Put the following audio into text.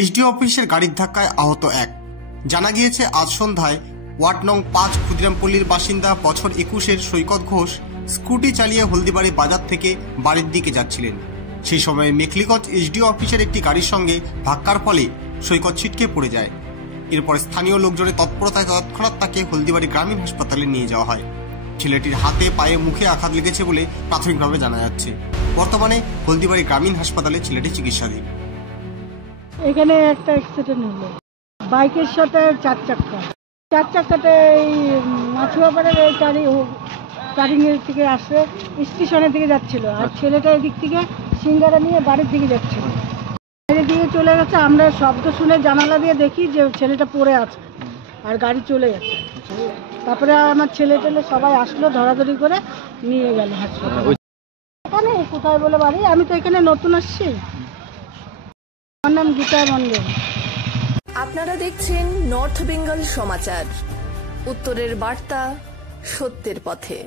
SDO অফিসের গাড়ির ধাক্কায় আহত এক। জানা গিয়েছে আজ সন্ধ্যায় ওয়ার্ড নং ৫ ক্ষুদিরামপল্লির বাসিন্দা বছর ২১-এর সৈকত ঘোষ স্কুটি চালিয়ে হলদিবাড়ি বাজার থেকে বাড়ির দিকে যাচ্ছিলেন। সেই সময় মেখলিগঞ্জ এসডিও অফিসের একটি গাড়ির সঙ্গে ধাক্কার ফলে সৈকত ছিটকে পড়ে যায়। এরপর স্থানীয় লোকজনের তৎপরতায় তৎক্ষণাৎ তাকে হলদিবাড়ি গ্রামীণ হাসপাতালে নিয়ে যাওয়া হয়। ছেলেটির হাতে, পায়ে, মুখে আঘাত লেগেছে বলে প্রাথমিকভাবে জানা যাচ্ছে। বর্তমানে হলদিবাড়ি গ্রামীণ হাসপাতালে ছেলেটি চিকিৎসাধীন। এখানে একটা অ্যাক্সিডেন্ট হলো বাইকের সাথে চার চাকাতে এই মাছুয়াপাড়ার এই কারিংয়ের থেকে আসে স্টেশনের দিকে যাচ্ছিল, আর ছেলেটা এদিক থেকে সিঙ্গারা নিয়ে বাড়ির দিকে যাচ্ছিল। বাইরে দিয়ে চলে গেছে, আমরা শব্দ শুনে জানালা দিয়ে দেখি যে ছেলেটা পড়ে আছে আর গাড়ি চলে গেছে। তারপরে আমার ছেলে টেলে সবাই আসলো, ধরাধরি করে নিয়ে গেল হাসপাতালে। এখানে কোথায় বলে বাড়ি, আমি তো এখানে নতুন আসছি। আমার নাম গীতা মন্ডল। আপনারা দেখছেন নর্থ বেঙ্গল সমাচার, উত্তরের বার্তা, সত্যের পথে।